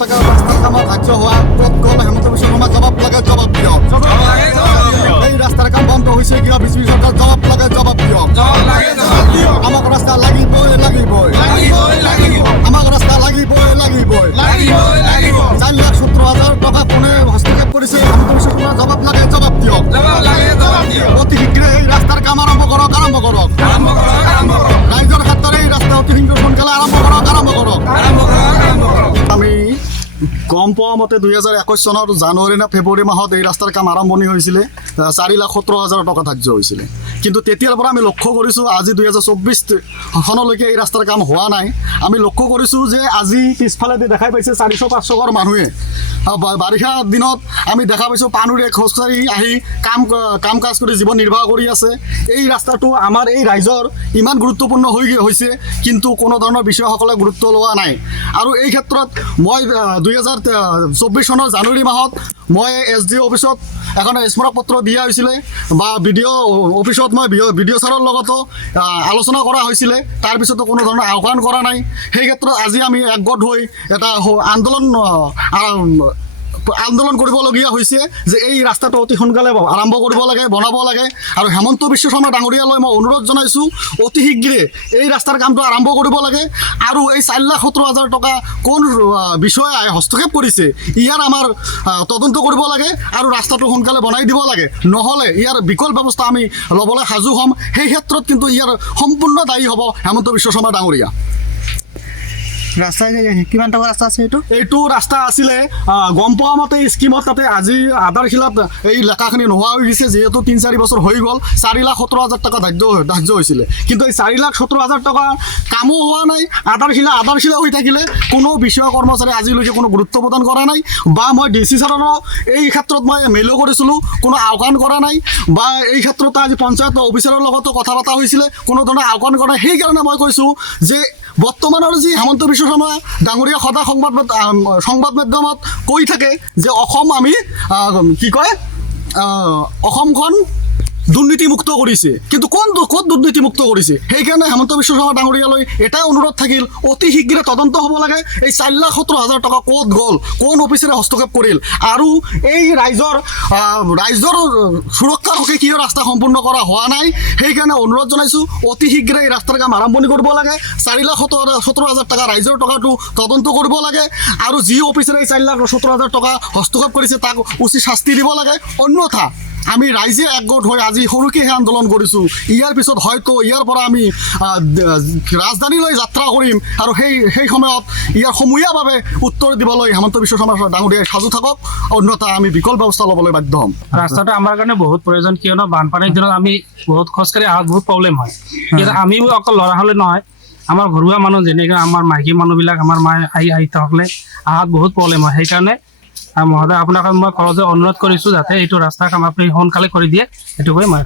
টাকা ৰাস্তাৰ কাম ধাৰ্য হওয়া ক'ত গ'ল হেমন্ত বিশ্ব শৰ্মা জবাব লাগে জবাব দিয়ক এই ৰাস্তাৰ কাম বন্ধ হৈছে কিয় বিজেপি চৰকাৰ জবাব লাগে জবাব দিয়ক আমাক ৰাস্তা লাগিবই আমাক ৰাস্তা লাগিবই 4,70,000 টকা কোনে হস্তক্ষেপ কৰিছে হেমন্ত বিশ্ব শৰ্মা জবাব লাগে জবাব দিয়ক অতি শীঘ্ৰে এই ৰাস্তাৰ কাম আৰম্ভ কৰক ৰাইজৰ ক্ষেত্ৰত এই ৰাস্তা অতি শীঘ্ৰে সোনকালে আৰম্ভ কৰক আমি গম পোৱা মতে 2021 চনৰ জানুৱাৰী না ফেব্ৰুৱাৰী মাহত এই ৰাস্তাৰ কাম আৰম্ভণি হৈছিলে 4,70,000 টকা ধাৰ্য হৈছিলে কিন্তু তেতিয়াৰ পৰা আমি লক্ষ্য কৰিছোঁ আজি 2024 সনলৈকে এই ৰাস্তাৰ কাম হোৱা নাই আমি লক্ষ্য কৰিছোঁ যে আজি পিছফালে দেখাই পাইছে 400-500 ঘৰ মানুহে বাৰিষা দিনত আমি দেখা পাইছোঁ পানীৰে খোজকাঢ়ি আহি কাম কাজ কৰি জীৱন নিৰ্বাহ কৰি আছে এই ৰাস্তাটো আমাৰ এই ৰাইজৰ ইমান গুৰুত্বপূৰ্ণ হৈছে কিন্তু কোনো ধৰণৰ বিষয়াসকলে গুৰুত্ব লোৱা নাই আৰু এই ক্ষেত্ৰত মই 2024 চনৰ জানুৱাৰী মাহত মই SDO অফিচত এখন স্মাৰক পত্ৰ দিয়া হৈছিলে বা BDO অফিচত মই BDO ছাৰৰ লগতো আলোচনা কৰা হৈছিলে তাৰপিছতো কোনো ধৰণৰ আহ্বান কৰা নাই সেই ক্ষেত্ৰত আজি আমি একগোট হৈ এটা আন্দোলন কৰিবলগীয়া হৈছে যে এই ৰাস্তাটো অতি সোনকালে আৰম্ভ কৰিব লাগে বনাব লাগে আৰু হেমন্ত বিশ্ব শৰ্মা ডাঙৰীয়ালৈ মই অনুৰোধ জনাইছোঁ অতি শীঘ্ৰে এই ৰাস্তাৰ কামটো আৰম্ভ কৰিব লাগে আৰু এই 4,70,000 টকা কোন বিষয়াই হস্তক্ষেপ কৰিছে ইয়াৰ আমাৰ তদন্ত কৰিব লাগে আৰু ৰাস্তাটো সোনকালে বনাই দিব লাগে নহ'লে ইয়াৰ বিকল্প ব্যৱস্থা আমি ল'বলৈ সাজু হ'ম সেই ক্ষেত্ৰত কিন্তু ইয়াৰ সম্পূৰ্ণ দায়ী হ'ব হেমন্ত বিশ্ব শৰ্মা ডাঙৰীয়া ৰাস্তা কিমান টকা ৰাস্তা আছে এইটো ৰাস্তা আছিলে গম পোৱা মতে স্কিমত তাতে আজি আধাৰশিলাত এই লেখাখিনি নোহোৱা হৈ গৈছে যিহেতু 3-4 বছৰ হৈ গ'ল 4,70,000 টকা ধাৰ্য হৈছিলে কিন্তু এই 4,70,000 টকা কামো হোৱা নাই আধাৰশিলা হৈ থাকিলে কোনো বিষয়া কৰ্মচাৰী আজিলৈকে কোনো গুৰুত্ব প্ৰদান কৰা নাই বা মই DC ছাৰৰো এই ক্ষেত্ৰত মই মেইলো কৰিছিলোঁ কোনো আহ্বান কৰা নাই বা এই ক্ষেত্ৰত আজি পঞ্চায়ত অফিচাৰৰ লগতো কথা পতা হৈছিলে কোনো ধৰণৰ আহ্বান কৰা নাই সেইকাৰণে মই কৈছোঁ যে বৰ্তমানৰ যি হেমন্ত বিশ্ব শৰ্মা ডাঙৰীয়া সদায় সংবাদ মাধ্যমত কৈ থাকে যে অসম আমি কি কয় অসমখন দুৰ্নীতিমুক্ত কৰিছে কিন্তু ক'ত দুৰ্নীতিমুক্ত কৰিছে সেইকাৰণে হেমন্ত বিশ্ব শৰ্মা ডাঙৰীয়ালৈ এটাই অনুৰোধ থাকিল অতি শীঘ্ৰে তদন্ত হ'ব লাগে এই 4,70,000 টকা ক'ত গ'ল কোন অফিচাৰে হস্তক্ষেপ কৰিল আৰু এই ৰাইজৰ সুৰক্ষাৰ হকে কিয় ৰাস্তা সম্পূৰ্ণ কৰা হোৱা নাই সেইকাৰণে অনুৰোধ জনাইছোঁ অতি শীঘ্ৰে এই ৰাস্তাৰ কাম আৰম্ভণি কৰিব লাগে 4,70,000 টকা ৰাইজৰ টকাটো তদন্ত কৰিব লাগে আৰু যি অফিচাৰে এই 4,70,000 টকা হস্তক্ষেপ কৰিছে তাক উচিত শাস্তি দিব লাগে অন্যথা আমি ৰাইজে একগোট হৈ আজি সৰুকৈহে আন্দোলন কৰিছোঁ ইয়াৰ পিছত হয়তো ইয়াৰ পৰা আমি ৰাজধানীলৈ যাত্ৰা কৰিম আৰু সেই সময়ত ইয়াৰ সমূহীয়াভাৱে উত্তৰ দিবলৈ হেমন্ত বিশ্ব শৰ্মা ডাঙৰীয়াই সাজু থাকক অন্যথা আমি বিকল্প ব্যৱস্থা ল'বলৈ বাধ্য হ'ম ৰাস্তাটো আমাৰ কাৰণে বহুত প্ৰয়োজন কিয়নো বানপানীৰ দিনত আমি বহুত খোজকাঢ়ি অহাত বহুত প্ৰব্লেম হয় কিন্তু আমি অকল ল'ৰা হ'লে নহয় আমাৰ ঘৰুৱা মানুহ যেনেকৈ আমাৰ মাইকী মানুহবিলাক আমাৰ আইতাসকলে অহাত বহুত প্ৰব্লেম হয় সেইকাৰণে মহোদয় আপোনাক মই সহজে অনুৰোধ কৰিছোঁ যাতে এইটো ৰাস্তাৰ কাম আপুনি সোনকালে কৰি দিয়ে এইটো কৈ মই